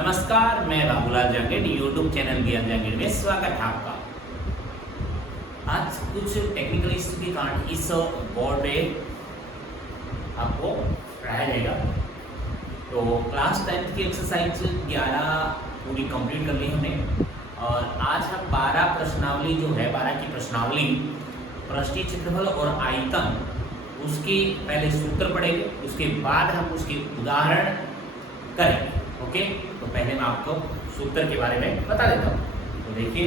नमस्कार, मैं Babulal Jangid YouTube channel ज्ञान जांगेड़ में स्वागत है आपका। आज कुछ टेक्निकल इश्यू के कारण इस बोर्ड पे आपको पढ़ाया जाएगा। तो क्लास 10th की एक्सरसाइज 11 पूरी कंप्लीट कर ली हमने और आज हम 12 प्रश्नावली जो है 12 की प्रश्नावली पृष्ठीय क्षेत्रफल और आयतन उसके पहले सूत्र पढ़ेंगे, उसके बाद हम उसके उदाहरण करेंगे। ओके, तो पहले मैं आपको सूत्र के बारे में बता देता हूँ। तो देखिए,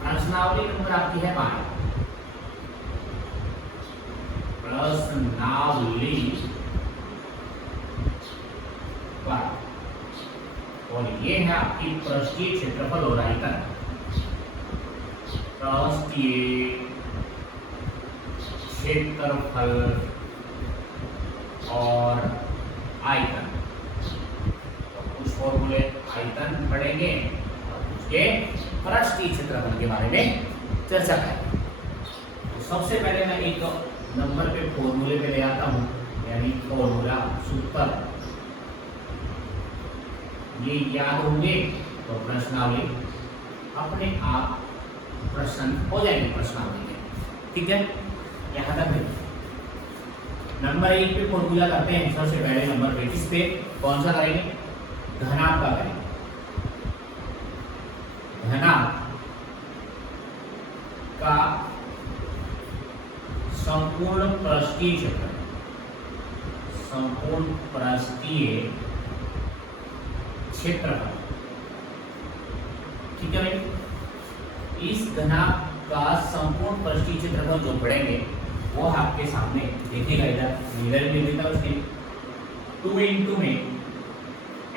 प्रश्नावली नंबर आपकी है 12। प्रश्नावली 12 और ये है आपकी पृष्ठीय क्षेत्रफल और आयतन। पृष्ठीय क्षेत्रफल और आयतन, तो कुछ फॉर्मूले आयतन पढ़ेंगे और उसके पृष्ठीय क्षेत्रफल के बारे में चर्चा करेंगे। तो सबसे पहले मैं एक नंबर पे फॉर्मूले पे ले आता हूं, यानी फॉर्मूला सूत्र ये याद होंगे तो प्रश्नावली अपने आप प्रश्न हो जाएंगे प्रश्नावली में। ठीक है, यहाँ तक नंबर 1 पे फॉर्मूला करते हैं। सबसे पहले नंबर पे किस पे कौन सा करेंगे? घनाभ का करेंगे। घनाभ का संपूर्ण पृष्ठीय क्षेत्रफल, संपूर्ण पृष्ठीय क्षेत्रफल। ठीक है भाई, इस घनाभ का संपूर्ण पृष्ठीय क्षेत्रफल जो पढ़ेंगे वो आपके सामने देखिएगा, इधर मिरर में देता उसके 2 इंटू में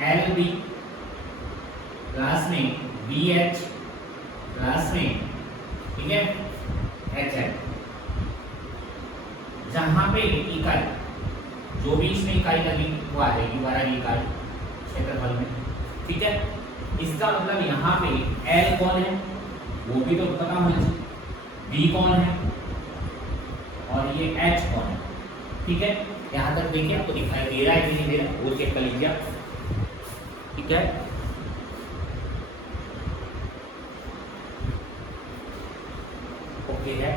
एल बी क्लास में बी एच क्लास में, ठीक है, एच एल। जहां पे इकाई जो भी इसमें इकाई लगी वो आ जाएगी 12 की इकाई क्षेत्रफल में। ठीक है, इसका मतलब यहाँ पे एल कौन है वो भी तो पता होना चाहिए, बी कौन है और ये एच कौन है। ठीक है, यहाँ तक देखिए आपको दिखाई दे रहा है कि नहीं दे रहा, वो चेक कर लीजिए। ठीक है, ओके है।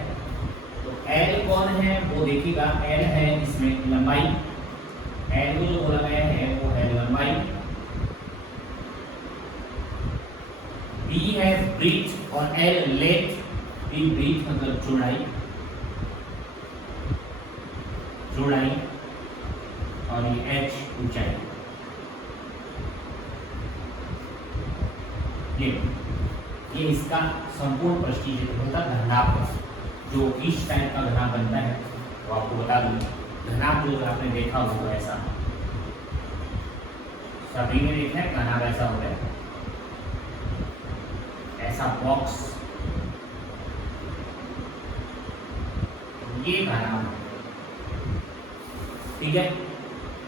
तो एल कौन है वो देखिएगा, एल है इसमें लंबाई, एल को जो बोला गया है वो है लंबाई, बी है ब्रीथ और एल लेंथ, बी ब्रीथ मतलब चौड़ाई, चौड़ाई और ये एच ऊंचाई। ये इसका संपूर्ण पृष्ठीय क्षेत्रफल का घनाभ है। जो इस टाइप का घनाभ बनता है वो आपको बता दूं, घनाभ जो आपने देखा होगा ऐसा, सभी ने देखा है घनाभ ऐसा होता है, ऐसा बॉक्स, ये घनाभ। ठीक है,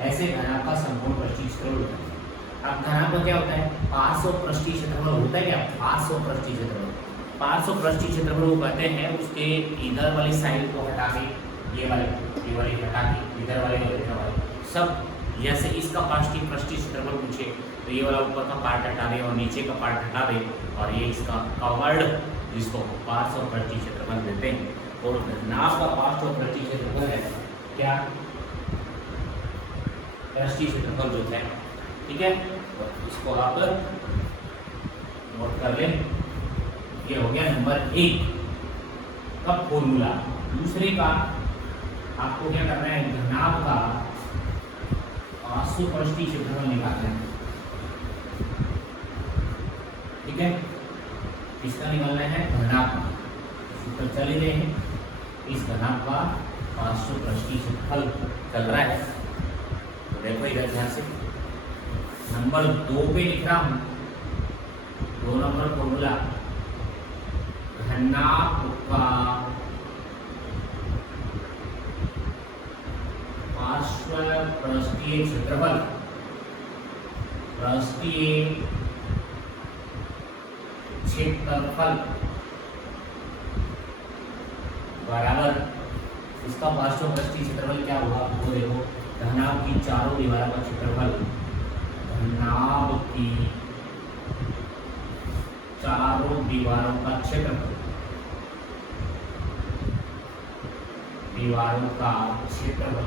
ऐसे घनाभ का संपूर्ण पृष्ठीय क्षेत्रफल होता है। अब घनाभ का क्या होता है? 500 पृष्ठीय क्षेत्रफल होता है क्या? 500 पृष्ठीय क्षेत्रफल, 500 पृष्ठीय क्षेत्रफल वो कहते हैं उसके इधर वाली साइड को हटा के, ये वाली हटा के, इधर वाले और इधर वाले सब, जैसे इसका पृष्ठीय क्षेत्रफल पूछे तो ये वाला ऊपर का पार्ट हटा दे और नीचे का पार्ट हटा दे और ये इसका कवर्ड जिसको 500 पृष्ठीय क्षेत्रफल देते हैं। और घनाभ का 500 पृष्ठीय क्षेत्रफल है क्या? पृष्ठीय क्षेत्रफल जो है। ठीक है, तो इसको आप नोट कर लें। ये हो गया नंबर 1 का फॉर्मूला। दूसरे का आपको क्या करना है? घनाभ का 500 पृष्ठीय क्षेत्रफल निकालना है। ठीक है, इसका निकालना है घनाभ, सूत्र चल ही रहे हैं। इस घनाभ का 500 पृष्ठीय क्षेत्रफल चल रहा है। तो देखो इधर ध्यान से, नंबर 2 पे लिख रहा हूं, 2 नंबर फॉर्मूला, घनाभ का 500 पृष्ठीय क्षेत्रफल, पृष्ठीय क्षेत्रफल बराबर इसका पार्श्वपृष्ठीय क्षेत्रफल क्या होगा, वो देखो घनाभ की चारों दीवारों का क्षेत्रफल, घनाभ की चारों दीवारों का क्षेत्रफल, दीवारों का क्षेत्रफल,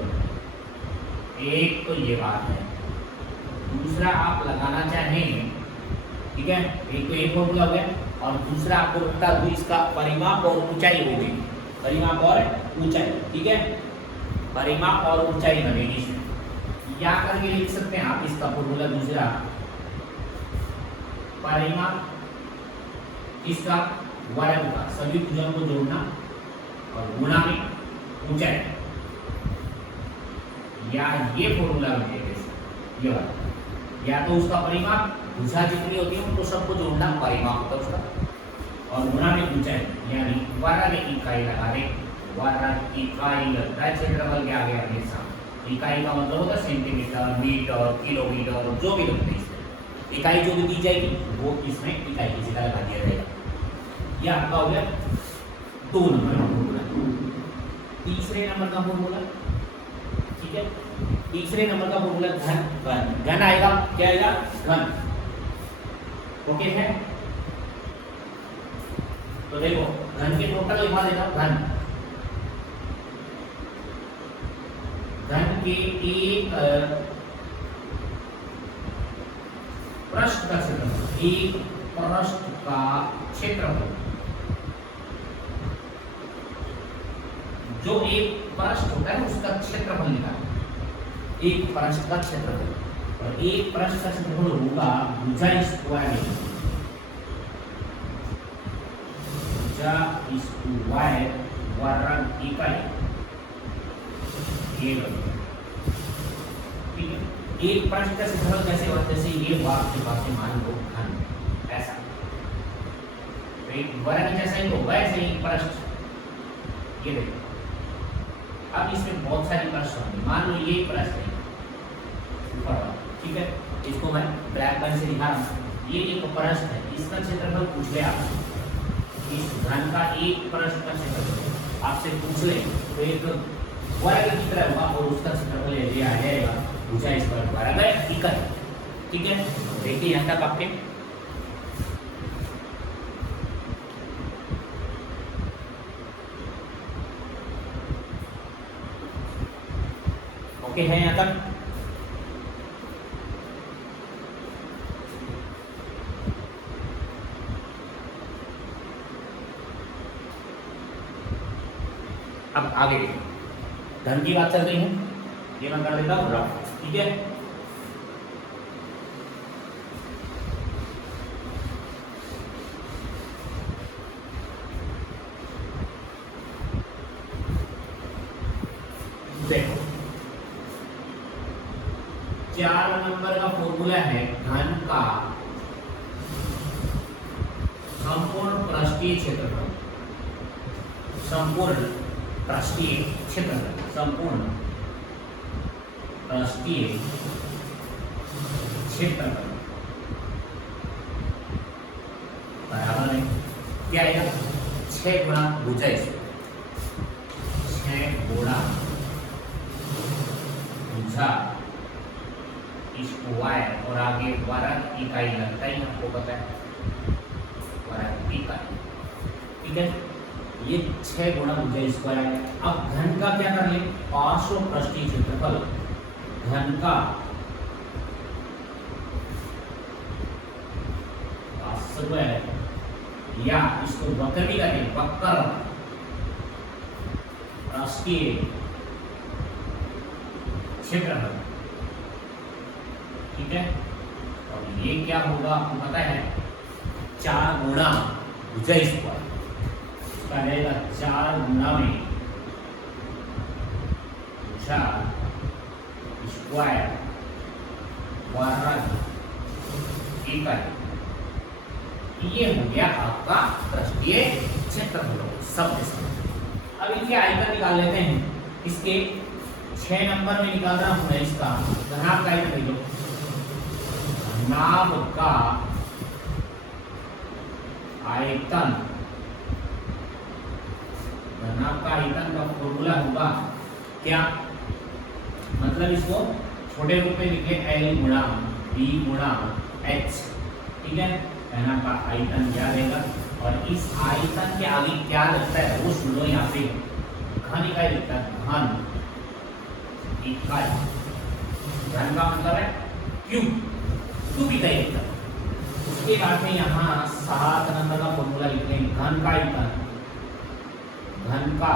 एक तो ये बात है। दूसरा आप लगाना चाहें, ठीक है, एक तो एक फॉर्मूला हो गया, और दूसरा आपको बता दूं इसका परिमाप और ऊंचाई होगी, परिमाप और ऊंचाई, ठीक है, परिमाप और ऊंचाई बनेगी। या करके लिख सकते हैं आप इसका फॉर्मूला दूसरा, परिमाप इसका वर्ग का, सभी भुजों को जोड़ना और गुणा में ऊंचाई, या ये फॉर्मूला बनेगा, ये वाला, या तो उसका परिमाप भुजा जितनी होती है उनको सबको जोड़ना, परिमाप होता है उसका, और गुणा में ऊंचाई, यानी वर्ग इकाई लगा दे, वर्ग इकाई लगता है, क्षेत्रफल क्या आ गया हमेशा, इकाई का मतलब होता है सेंटीमीटर, मीटर, किलोमीटर, जो भी लगते हैं इसमें, इकाई जो भी दी जाएगी वो इसमें इकाई की जगह लगा दिया जाएगा। यह आपका हो गया 2 नंबर का फॉर्मूला। तीसरे नंबर का फॉर्मूला, ठीक है, तीसरे नंबर का फॉर्मूला घन, घन आएगा, क्या आएगा, घन, ओके है। तो देखो घन के टोटल लिखा देगा, घन के एक पृष्ठ का क्षेत्रफल, एक पृष्ठ का क्षेत्रफल, जो एक पृष्ठ होता है उसका क्षेत्रफल निकालना, एक पृष्ठ का क्षेत्रफल, और एक पृष्ठ का क्षेत्रफल होगा भुजा स्क्वायर, भुजा स्क्वायर वर्ग इकाई, ठीक है। एक पृष्ठ का क्षेत्रफल कैसे होता है, जैसे ये आपके पास है, मान लो घन ऐसा, तो एक वर्ग जैसा ही तो वैसे ही पृष्ठ, ये देखो अब इसमें बहुत सारी पृष्ठ होंगे, मान लो ये पृष्ठ है ऊपर वाला, ठीक है, इसको मैं ब्लैक पेन से दिखा रहा हूँ, ये एक पृष्ठ है, इसका क्षेत्रफल पूछ ले आप, इस घन का एक पृष्ठ का क्षेत्रफल आपसे पूछ ले तो एक वर्ग की तरह होगा, और उसका क्षेत्रफल ये आ जाएगा भुजा स्क्वायर वर्ग इकाई, ठीक है। देखिए यहाँ तक आपके ओके है, यहाँ तक अब आगे धन की बात चल रही है, ये मैं कर देता हूँ रफ, ठीक है। देखो 4 नंबर का फॉर्मूला है घन का संपूर्ण पृष्ठीय क्षेत्रफल, संपूर्ण पृष्ठीय क्षेत्रफल, संपूर्ण पृष्ठीय क्षेत्रफल बराबर है क्या आएगा, 6 गुणा भुजा स्क्वायर, 6 गुणा भुजा स्क्वायर, और आगे वर्ग इकाई लगता है, आपको पता है वर्ग इकाई, ठीक है। ये 6 गुणा भुजा स्क्वायर है। अब घन का क्या कर ले, पार्श्वपृष्ठीय क्षेत्रफल, घन का स्क्वायर, या इसको वक्र भी कहते हैं, वक्र पृष्ठीय क्षेत्रफल, ठीक है। और ये क्या होगा आपको पता है, 4 गुणा भुजा स्क्वायर, इसका रहेगा 4 गुणा में भुजा स्क्वायर वर्ग इकाई, ये हो गया आपका पृष्ठीय क्षेत्रफल सब। अब इनके आयतन निकाल लेते हैं, इसके 6 नंबर में निकाल रहा हूं मैं इसका घनाभ का आयतन, देखो घनाभ का आयतन, घनाभ का आयतन का फॉर्मूला होगा क्या, मतलब इसको छोटे रूप में लिखे L गुणा B गुणा H, ठीक है। घनाभ का आयतन क्या रहेगा, और इस आयतन के आगे क्या लगता है वो सुन लो, यहाँ पे घन इकाई लिखता है, घन इकाई, घन का मतलब है क्यूब इकाई लिखता है। उसके बाद में यहाँ 7 नंबर का फॉर्मूला लिख लेंगे, घन का आयतन, घन का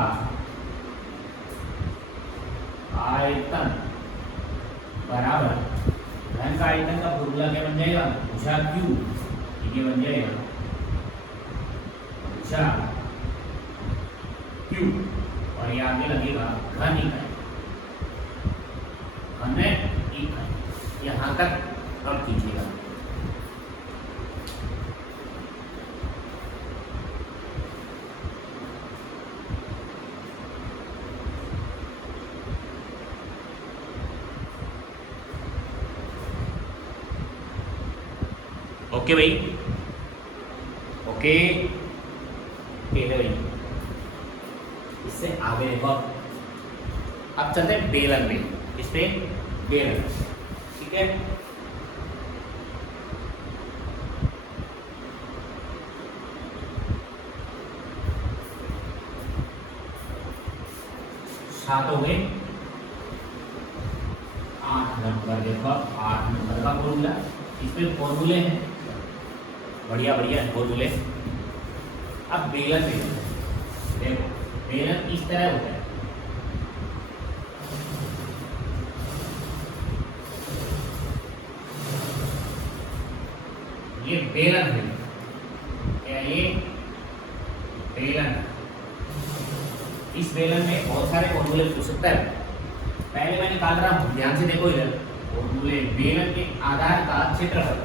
आयतन बराबर, घन का आयतन का फॉर्मूला क्या बन जाएगा, भुजा क्यू, ये बन जाएगा भुजा क्यू, और ये आगे लगेगा घन इकाई, घन इकाई। यहाँ तक अब कीजिएगा। ओके भाई, ओके भाई, इससे आगे देखो। अब चलते हैं बेलन में, इस पे बेलन, ठीक है। सात हो गए, 8 नंबर देखो, 8 नंबर का फॉर्मूला, इसमें फॉर्मूले हैं बढ़िया बढ़िया फॉर्मूले। अब बेलन में देखो, बेलन इस तरह होता है, ये बेलन है क्या, ये बेलन। इस बेलन में बहुत सारे फॉर्मूले पूछ सकता है, पहले मैं निकाल रहा हूँ, ध्यान से देखो इधर फॉर्मूले। बेलन के आधार का क्षेत्रफल,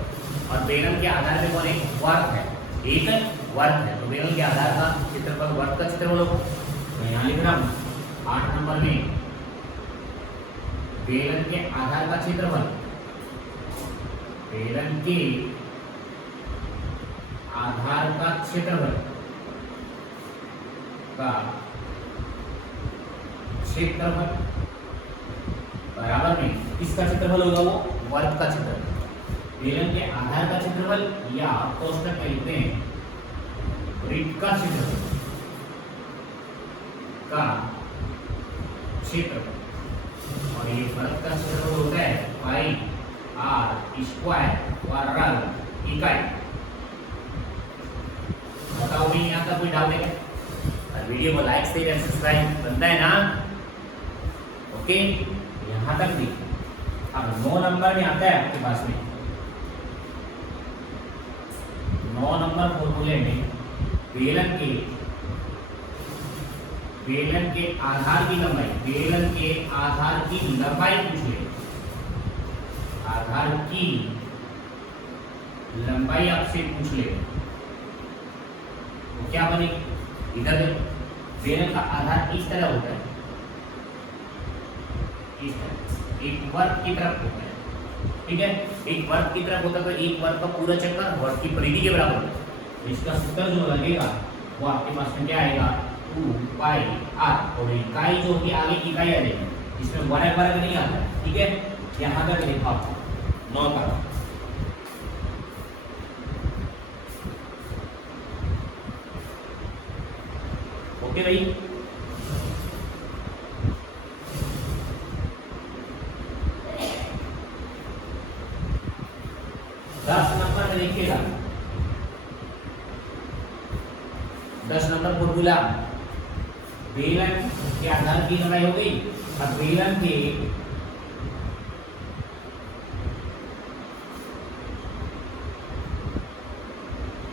और बेलन के आधार पे कौन, एक वर्ग है, एक वर्ग है, तो बेलन के आधार का क्षेत्रफल वर्ग का क्षेत्रफल होगा। मैं यहाँ लिख रहा हूँ 8 नंबर में, बेलन के आधार का क्षेत्रफल, बेलन के आधार का क्षेत्रफल बराबर में किसका क्षेत्रफल होगा, वो वर्ग का क्षेत्रफल। बेलन के आधार का क्षेत्रफल या कोष्ठक में लिखते हैं वृत्त का क्षेत्रफल और ये वर्ग का क्षेत्रफल होता है पाई आर स्क्वायर वर्ग इकाई। बताओ भी यहाँ तक कोई डाउट है क्या, और वीडियो को लाइक शेयर सब्सक्राइब बनता है ना, ओके, यहाँ तक भी। अब 9 नंबर में आता है आपके पास में, 9 नंबर फॉर्मूले में बेलन के आधार की लंबाई, बेलन के आधार की लंबाई पूछ ले, आधार की लंबाई आपसे पूछ ले, तो क्या बनेगी, इधर देखो, बेलन का आधार इस तरह होता है, इस तरह एक वर्ग की तरफ होता है, ठीक है, एक वर्ग की तरफ होता है, तो एक वर्ग का पूरा चक्कर वर्ग की परिधि के बराबर होता है। तो इसका सूत्र जो लगेगा वो आपके पास में क्या आएगा, 2 पाई आर, और इकाई जो होगी आगे इकाई आ जाएगी, इसमें वर्ग वर्ग नहीं आता, ठीक है। यहाँ तक लिखा 9 का। ओके भाई, देखिएगा 10 नंबर फॉर्मूला, बेलन के आधार की लंबाई हो गई। अब बेलन के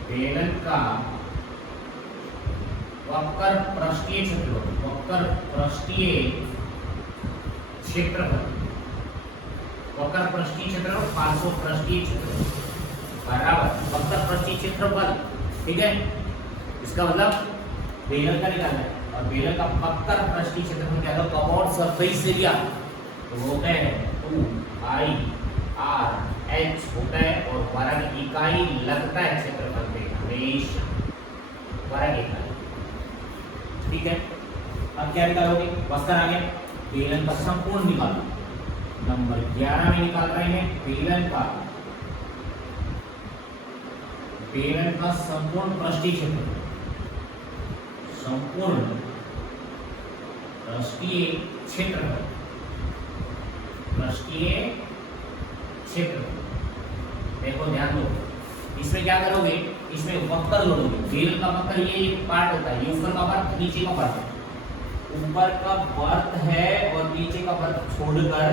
बेलन का वक्र पृष्ठीय क्षेत्रफल, वक्र पृष्ठीय क्षेत्रफल, वक्र पृष्ठीय क्षेत्रफल, पार्श्व पृष्ठीय क्षेत्रफल बराबर वक्र पृष्ठीय क्षेत्रफल, ठीक है। इसका मतलब बेलन का निकालना है, और बेलन का वक्र पृष्ठीय क्षेत्रफल क्या होगा, कपॉट सरफेस एरिया, तो वो होता है 2 पाई आर एच होता है, और वर्ग इकाई लगता है क्षेत्रफल पे हमेशा वर्ग इकाई, ठीक है। अब क्या निकालोगे, वक्र आ गया, बेलन का संपूर्ण निकालो। नंबर 11 में निकाल रहे हैं बेलन का संपूर्ण पृष्ठीय क्षेत्रफल, संपूर्ण पृष्ठीय क्षेत्रफल, देखो ध्यान दो, इसमें क्या करोगे, इसमें वक्र जोड़ोगे। बेलन का वक्र ये पार्ट होता है, ये ऊपर का वर्त नीचे का वर्त, ऊपर का वर्त है और नीचे का वर्त छोड़कर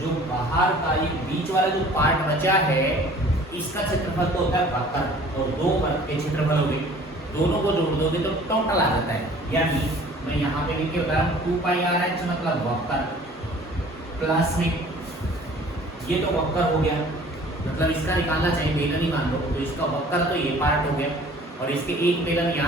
जो बाहर का ये बीच वाला जो पार्ट बचा है इसका क्षेत्रफल तो होता है वक्र, और दो वर्त के क्षेत्रफल हो गए, दोनों को जोड़ दोगे तो टोटल आ जाता है। यानी मैं यहाँ पे लिख के बता रहा हूँ 2πr मतलब वक्र प्लस में ये तो वक्र हो गया, मतलब इसका निकालना चाहिए बेलन ही मान लो, तो इसका वक्र तो ये पार्ट हो गया और इसके एक बेलन यहाँ